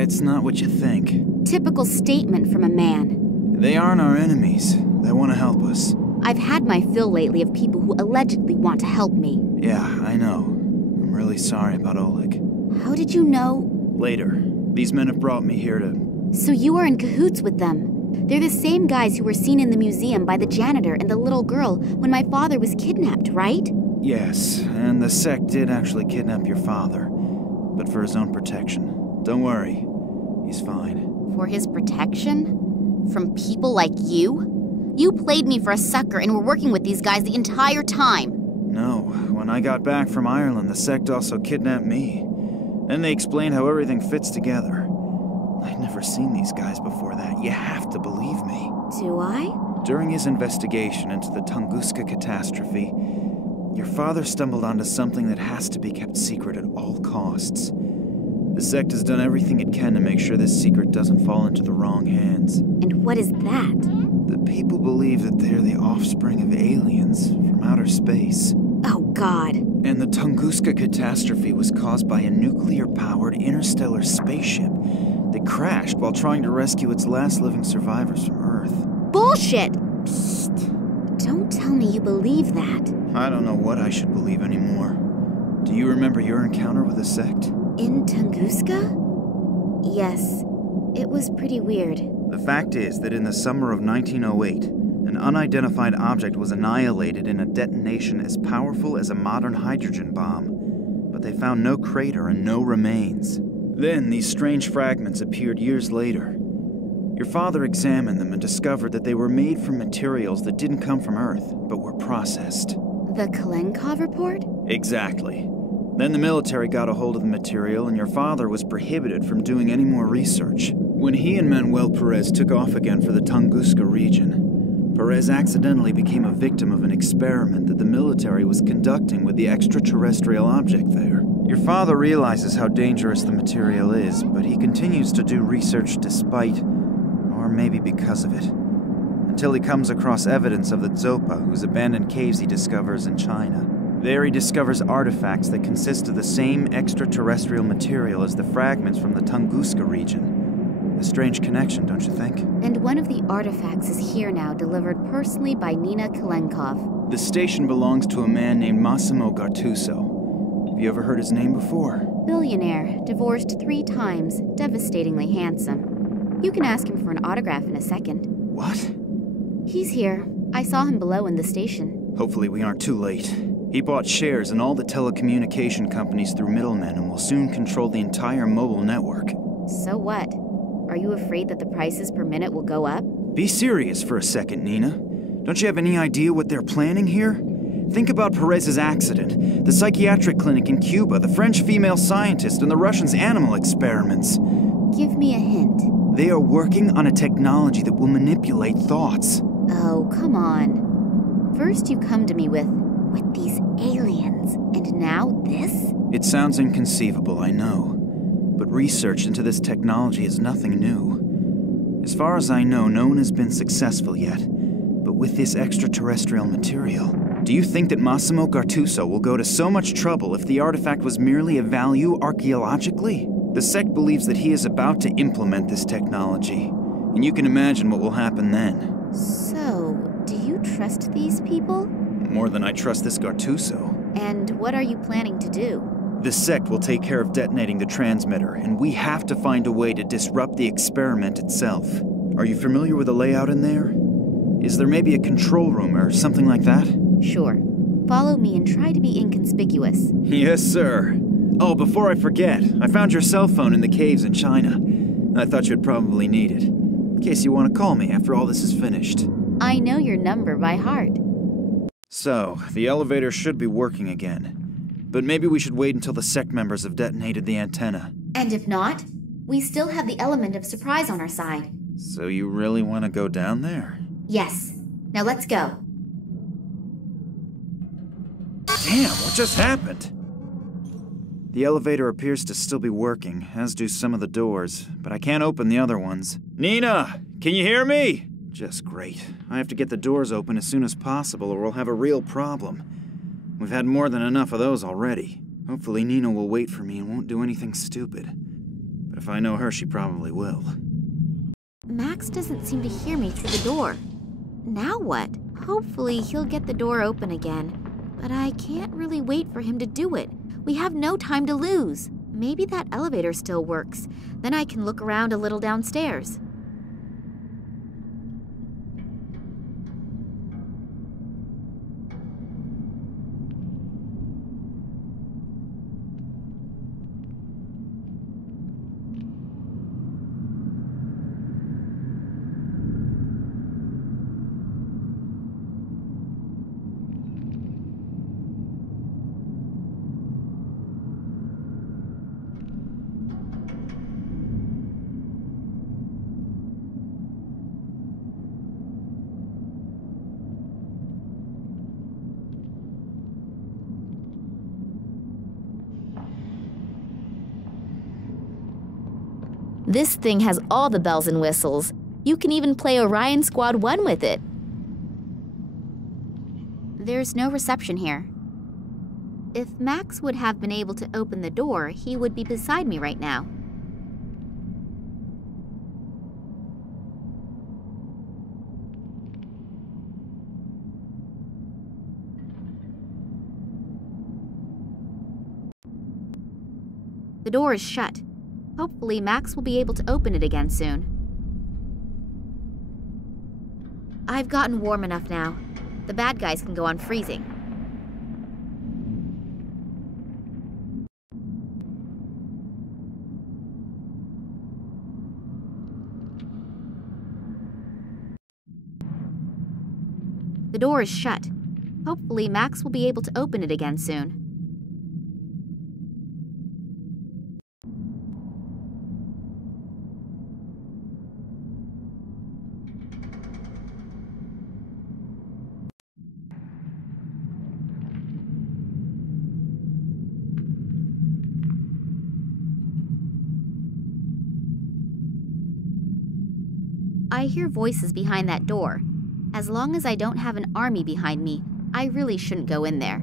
it's not what you think. Typical statement from a man. They aren't our enemies. They want to help us. I've had my fill lately of people who allegedly want to help me. Yeah, I know. I'm really sorry about Oleg. How did you know? Later. These men have brought me here to... So you are in cahoots with them. They're the same guys who were seen in the museum by the janitor and the little girl when my father was kidnapped, right? Yes, and the sect did actually kidnap your father. But for his own protection. Don't worry. He's fine. For his protection? From people like you? You played me for a sucker and were working with these guys the entire time. No, when I got back from Ireland, the sect also kidnapped me. Then they explained how everything fits together. I'd never seen these guys before that. You have to believe me. Do I? During his investigation into the Tunguska catastrophe, your father stumbled onto something that has to be kept secret at all costs. The sect has done everything it can to make sure this secret doesn't fall into the wrong hands. And what is that? The people believe that they're the offspring of aliens from outer space. Oh, God. And the Tunguska catastrophe was caused by a nuclear-powered interstellar spaceship that crashed while trying to rescue its last living survivors from Earth. Bullshit! Psst. Don't tell me you believe that. I don't know what I should believe anymore. Do you remember your encounter with the sect? In Tunguska? Yes. It was pretty weird. The fact is that in the summer of 1908, an unidentified object was annihilated in a detonation as powerful as a modern hydrogen bomb, but they found no crater and no remains. Then these strange fragments appeared years later. Your father examined them and discovered that they were made from materials that didn't come from Earth, but were processed. The Kalenkov report? Exactly. Then the military got a hold of the material, and your father was prohibited from doing any more research. When he and Manuel Perez took off again for the Tunguska region, Perez accidentally became a victim of an experiment that the military was conducting with the extraterrestrial object there. Your father realizes how dangerous the material is, but he continues to do research despite, or maybe because of it, until he comes across evidence of the Zopa, whose abandoned caves he discovers in China. There he discovers artifacts that consist of the same extraterrestrial material as the fragments from the Tunguska region. A strange connection, don't you think? And one of the artifacts is here now, delivered personally by Nina Kalenkov. The station belongs to a man named Massimo Gattuso. Have you ever heard his name before? Billionaire, divorced 3 times, devastatingly handsome. You can ask him for an autograph in a second. What? He's here. I saw him below in the station. Hopefully we aren't too late. He bought shares in all the telecommunication companies through middlemen and will soon control the entire mobile network. So what? Are you afraid that the prices per minute will go up? Be serious for a second, Nina. Don't you have any idea what they're planning here? Think about Perez's accident, the psychiatric clinic in Cuba, the French female scientist, and the Russians' animal experiments. Give me a hint. They are working on a technology that will manipulate thoughts. Oh, come on. First you come to me with these aliens, and now this? It sounds inconceivable, I know. But research into this technology is nothing new. As far as I know, no one has been successful yet. But with this extraterrestrial material, do you think that Massimo Gattuso will go to so much trouble if the artifact was merely of value archaeologically? The sect believes that he is about to implement this technology, and you can imagine what will happen then. So, do you trust these people? More than I trust this Gattuso. And what are you planning to do? The sect will take care of detonating the transmitter, and we have to find a way to disrupt the experiment itself. Are you familiar with the layout in there? Is there maybe a control room or something like that? Sure. Follow me and try to be inconspicuous. Yes, sir. Oh, before I forget, I found your cell phone in the caves in China. I thought you'd probably need it, in case you want to call me after all this is finished. I know your number by heart. So, the elevator should be working again. But maybe we should wait until the sect members have detonated the antenna. And if not, we still have the element of surprise on our side. So you really want to go down there? Yes. Now let's go. Damn, what just happened? The elevator appears to still be working, as do some of the doors, but I can't open the other ones. Nina, can you hear me? Just great. I have to get the doors open as soon as possible or we'll have a real problem. We've had more than enough of those already. Hopefully Nina will wait for me and won't do anything stupid. But If I know her, she probably will. Max doesn't seem to hear me through the door. Now what? Hopefully he'll get the door open again. But I can't really wait for him to do it. We have no time to lose. Maybe that elevator still works. Then I can look around a little downstairs. This thing has all the bells and whistles. You can even play Orion Squad 1 with it. There's no reception here. If Max would have been able to open the door, he would be beside me right now. The door is shut. Hopefully, Max will be able to open it again soon. I've gotten warm enough now. The bad guys can go on freezing. The door is shut. Hopefully, Max will be able to open it again soon. I hear voices behind that door. As long as I don't have an army behind me, I really shouldn't go in there.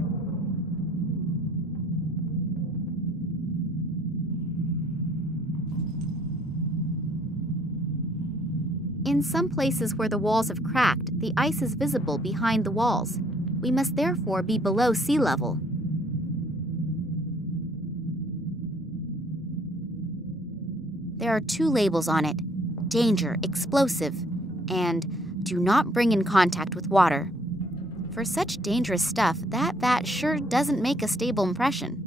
In some places where the walls have cracked, the ice is visible behind the walls. We must therefore be below sea level. There are 2 labels on it: danger, explosive, and do not bring in contact with water. For such dangerous stuff, that vat sure doesn't make a stable impression.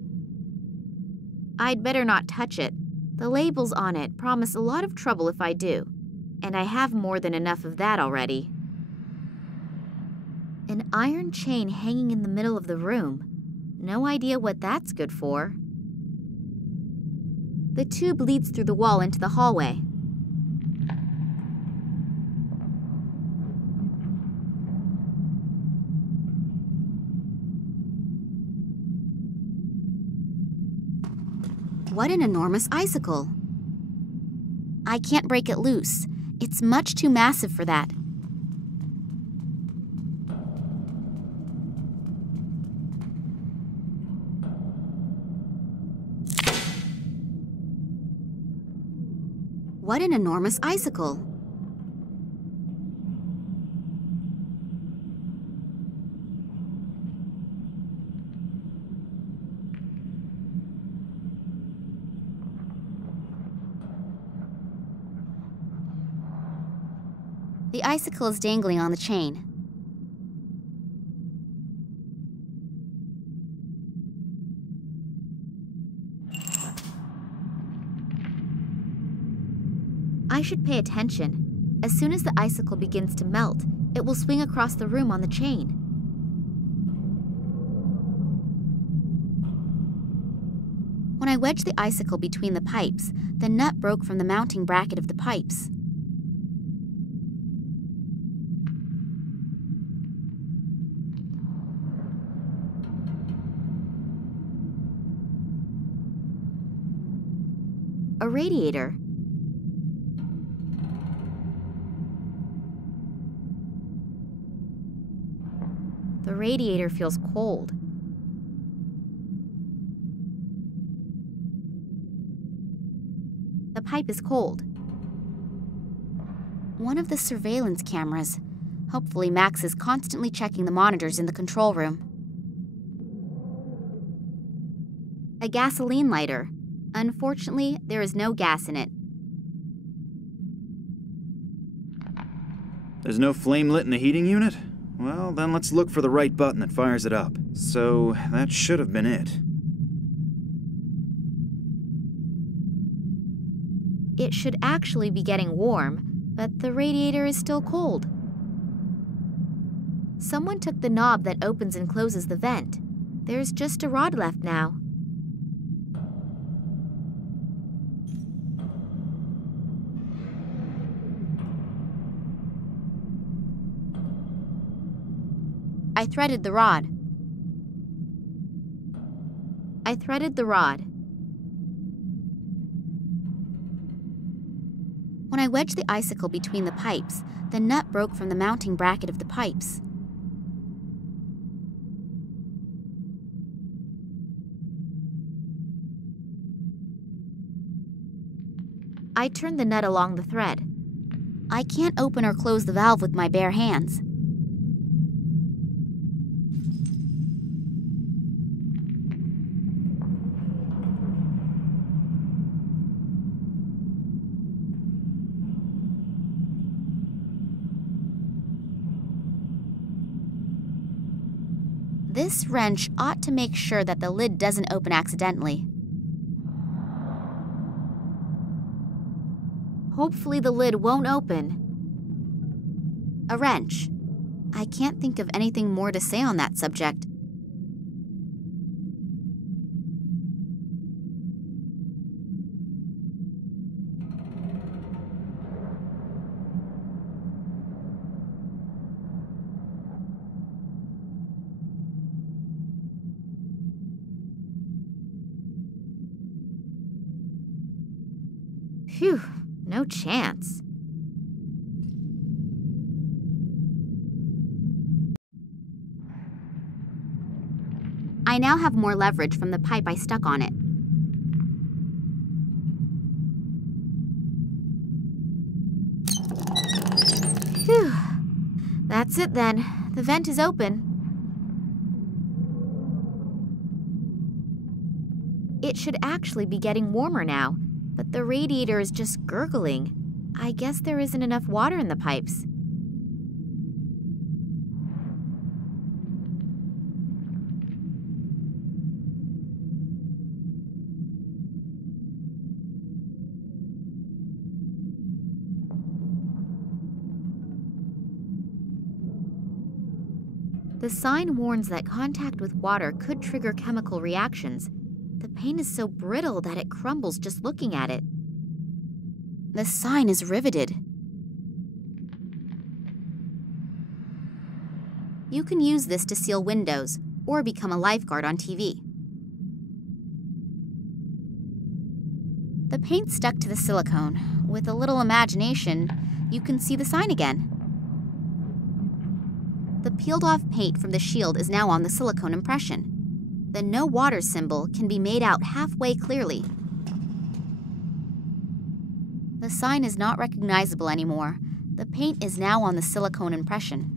I'd better not touch it. The labels on it promise a lot of trouble if I do, and I have more than enough of that already. An iron chain hanging in the middle of the room. No idea what that's good for. The tube leads through the wall into the hallway. What an enormous icicle! I can't break it loose. It's much too massive for that. What an enormous icicle! The icicle is dangling on the chain. I should pay attention. As soon as the icicle begins to melt, it will swing across the room on the chain. When I wedged the icicle between the pipes, the nut broke from the mounting bracket of the pipes. A radiator. The radiator feels cold. The pipe is cold. One of the surveillance cameras. Hopefully Max is constantly checking the monitors in the control room. A gasoline lighter. Unfortunately, there is no gas in it. There's no flame lit in the heating unit? Well, then let's look for the right button that fires it up. So, that should have been it. It should actually be getting warm, but the radiator is still cold. Someone took the knob that opens and closes the vent. There's just a rod left now. I threaded the rod. When I wedged the icicle between the pipes, the nut broke from the mounting bracket of the pipes. I turned the nut along the thread. I can't open or close the valve with my bare hands. This wrench ought to make sure that the lid doesn't open accidentally. Hopefully the lid won't open. A wrench. I can't think of anything more to say on that subject. Phew, no chance. I now have more leverage from the pipe I stuck on it. Phew. That's it then. The vent is open. It should actually be getting warmer now, but the radiator is just gurgling. I guess there isn't enough water in the pipes. The sign warns that contact with water could trigger chemical reactions. The paint is so brittle that it crumbles just looking at it. The sign is riveted. You can use this to seal windows or become a lifeguard on TV. The paint stuck to the silicone. With a little imagination, you can see the sign again. The peeled-off paint from the shield is now on the silicone impression. The no water symbol can be made out halfway clearly. The sign is not recognizable anymore. The paint is now on the silicone impression.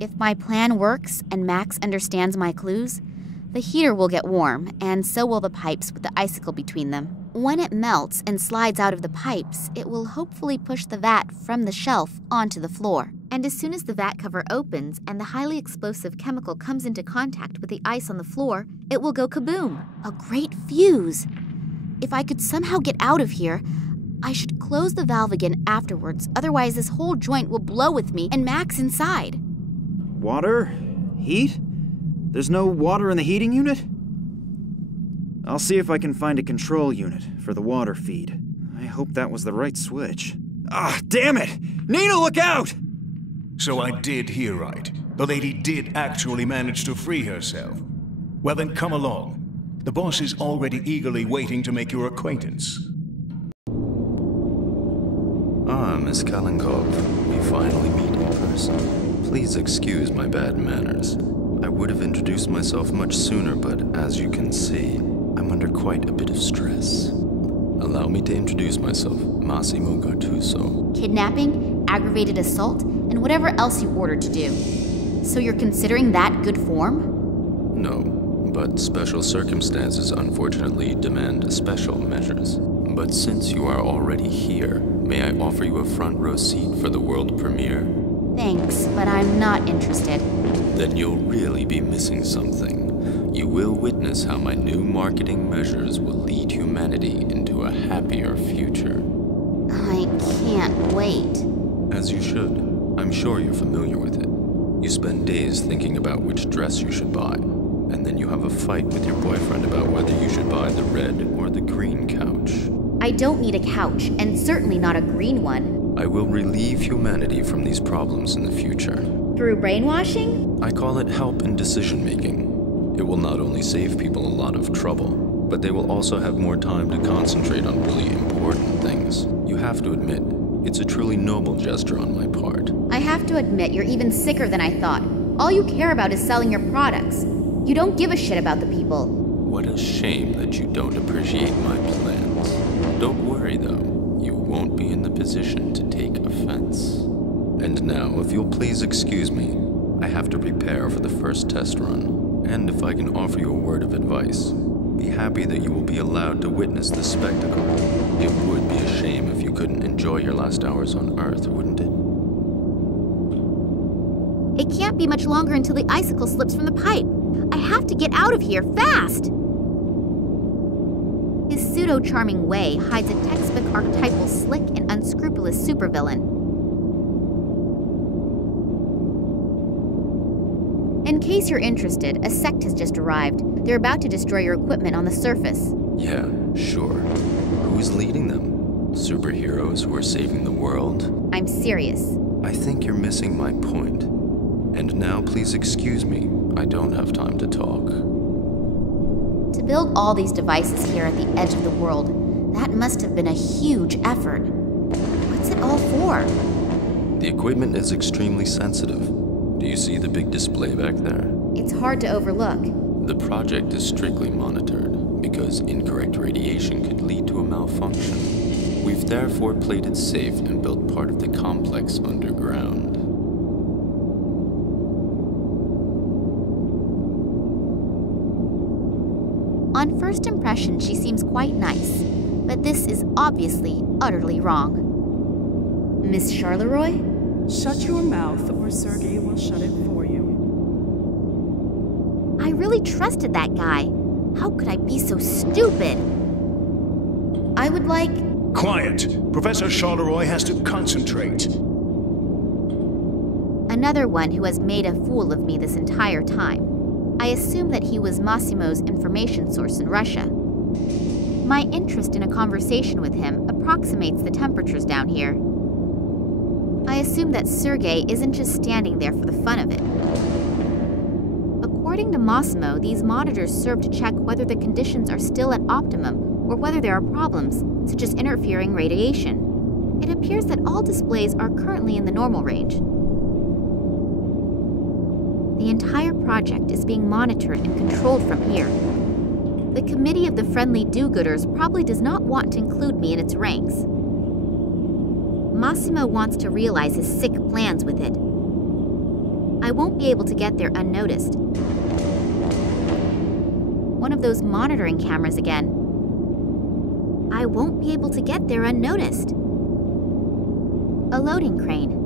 If my plan works and Max understands my clues, the heater will get warm, and so will the pipes with the icicle between them. When it melts and slides out of the pipes, it will hopefully push the vat from the shelf onto the floor. And as soon as the vat cover opens and the highly explosive chemical comes into contact with the ice on the floor, it will go kaboom! A great fuse! If I could somehow get out of here, I should close the valve again afterwards, otherwise this whole joint will blow with me and Max inside. Water? Heat? There's no water in the heating unit? I'll see if I can find a control unit for the water feed. I hope that was the right switch. Ah, damn it! Nina, look out! So I did hear right. The lady did actually manage to free herself. Well then, come along. The boss is already eagerly waiting to make your acquaintance. Ah, Miss Kalenkov, we finally meet in person. Please excuse my bad manners. I would have introduced myself much sooner, but as you can see, I'm under quite a bit of stress. Allow me to introduce myself, Massimo Gattuso. Kidnapping, aggravated assault, and whatever else you ordered to do. So you're considering that good form? No, but special circumstances unfortunately demand special measures. But since you are already here, may I offer you a front row seat for the world premiere? Thanks, but I'm not interested. Then you'll really be missing something. You will witness how my new marketing measures will lead humanity into a happier future. I can't wait. As you should. I'm sure you're familiar with it. You spend days thinking about which dress you should buy, and then you have a fight with your boyfriend about whether you should buy the red or the green couch. I don't need a couch, and certainly not a green one. I will relieve humanity from these problems in the future. Through brainwashing? I call it help in decision-making. It will not only save people a lot of trouble, but they will also have more time to concentrate on really important things. You have to admit, it's a truly noble gesture on my part. I have to admit, you're even sicker than I thought. All you care about is selling your products. You don't give a shit about the people. What a shame that you don't appreciate my plans. Don't worry, though. You won't be in the position to take offense. And now, if you'll please excuse me, I have to prepare for the first test run. And if I can offer you a word of advice, be happy that you will be allowed to witness the spectacle. It would be a shame if you couldn't enjoy your last hours on Earth, wouldn't it? It can't be much longer until the icicle slips from the pipe. I have to get out of here, fast! His pseudo-charming way hides a textbook archetypal slick and unscrupulous supervillain. In case you're interested, a sect has just arrived. They're about to destroy your equipment on the surface. Yeah, sure. Who's leading them? Superheroes who are saving the world? I'm serious. I think you're missing my point. And now please excuse me. I don't have time to talk. To build all these devices here at the edge of the world, that must have been a huge effort. What's it all for? The equipment is extremely sensitive. Do you see the big display back there? It's hard to overlook. The project is strictly monitored, because incorrect radiation could lead to a malfunction. We've therefore played it safe and built part of the complex underground. On first impression, she seems quite nice, but this is obviously utterly wrong. Miss Charleroi? Shut your mouth, or Sergei will shut it for you. I really trusted that guy. How could I be so stupid? I would like... Quiet! Professor Charleroi has to concentrate. Another one who has made a fool of me this entire time. I assume that he was Massimo's information source in Russia. My interest in a conversation with him approximates the temperatures down here. I assume that Sergei isn't just standing there for the fun of it. According to Massimo, these monitors serve to check whether the conditions are still at optimum or whether there are problems, such as interfering radiation. It appears that all displays are currently in the normal range. The entire project is being monitored and controlled from here. The Committee of the Friendly Do-Gooders probably does not want to include me in its ranks. Massimo wants to realize his sick plans with it. I won't be able to get there unnoticed. One of those monitoring cameras again. I won't be able to get there unnoticed. A loading crane.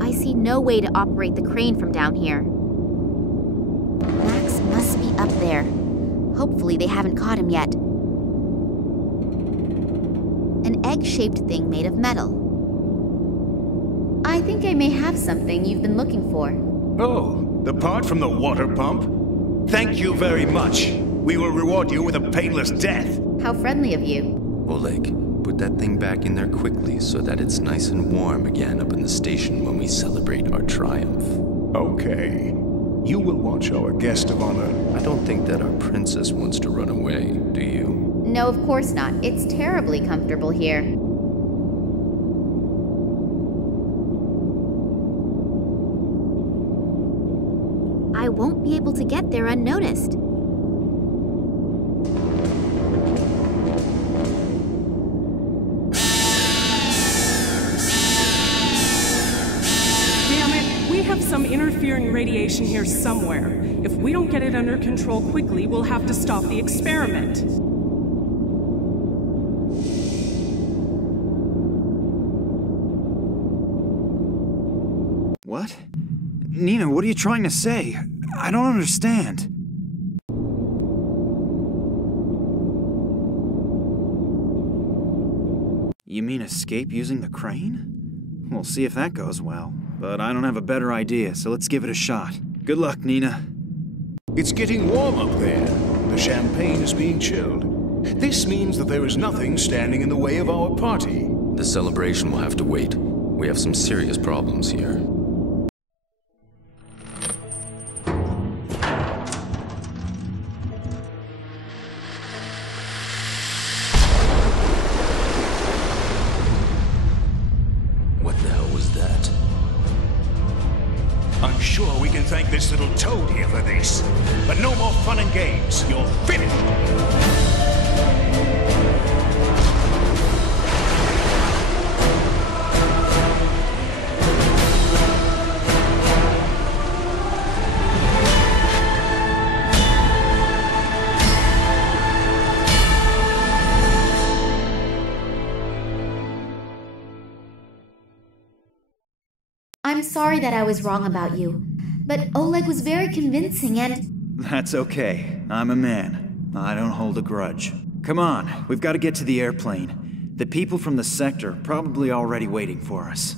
I see no way to operate the crane from down here. Max must be up there. Hopefully they haven't caught him yet. An egg-shaped thing made of metal. I think I may have something you've been looking for. Oh, the part from the water pump? Thank you very much. We will reward you with a painless death. How friendly of you. Oleg, put that thing back in there quickly so that it's nice and warm again up in the station when we celebrate our triumph. Okay. You will watch our guest of honor. I don't think that our princess wants to run away, do you? No, of course not. It's terribly comfortable here. I won't be able to get there unnoticed. Damn it, we have some interfering radiation here somewhere. If we don't get it under control quickly, we'll have to stop the experiment. What? Nina, what are you trying to say? I don't understand. You mean escape using the crane? We'll see if that goes well. But I don't have a better idea, so let's give it a shot. Good luck, Nina. It's getting warm up there. The champagne is being chilled. This means that there is nothing standing in the way of our party. The celebration will have to wait. We have some serious problems here. What the hell was that? I'm sure we can thank this little toad here for this. But no more fun and games. You're finished. I'm sorry that I was wrong about you, but Oleg was very convincing and... That's okay. I'm a man. I don't hold a grudge. Come on, we've got to get to the airplane. The people from the sect are probably already waiting for us.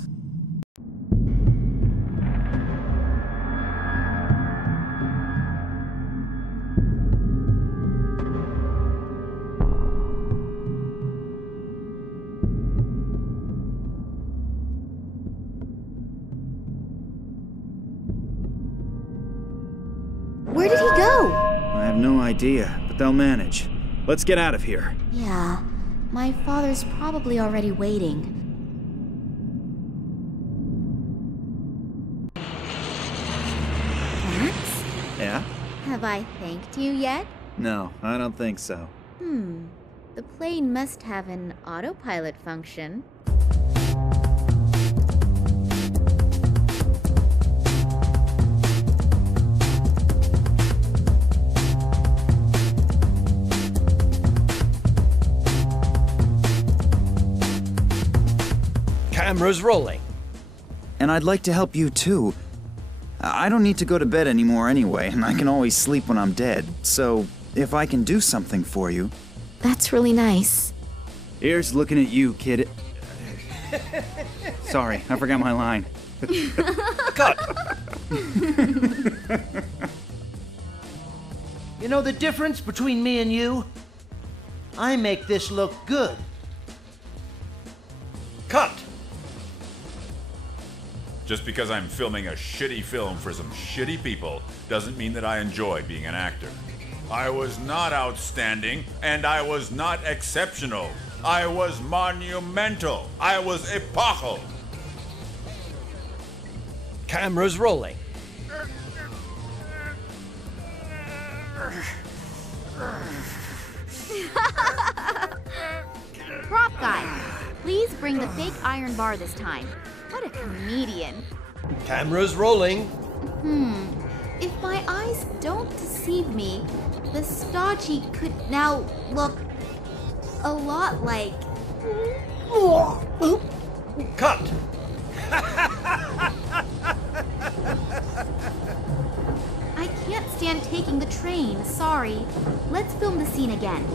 Where did he go? I have no idea, but they'll manage. Let's get out of here. Yeah, my father's probably already waiting. Max? Yeah? Have I thanked you yet? No, I don't think so. The plane must have an autopilot function. Camera's rolling. And I'd like to help you too. I don't need to go to bed anymore anyway, and I can always sleep when I'm dead. So, if I can do something for you... That's really nice. Here's looking at you, kid. Sorry, I forgot my line. Cut! You know the difference between me and you? I make this look good. Cut! Just because I'm filming a shitty film for some shitty people doesn't mean that I enjoy being an actor. I was not outstanding, and I was not exceptional. I was monumental. I was epochal. Camera's rolling. Prop guy, please bring the fake iron bar this time. What a comedian. Camera's rolling. If my eyes don't deceive me, the stodgy could now look a lot like... Cut! I can't stand taking the train, sorry. Let's film the scene again.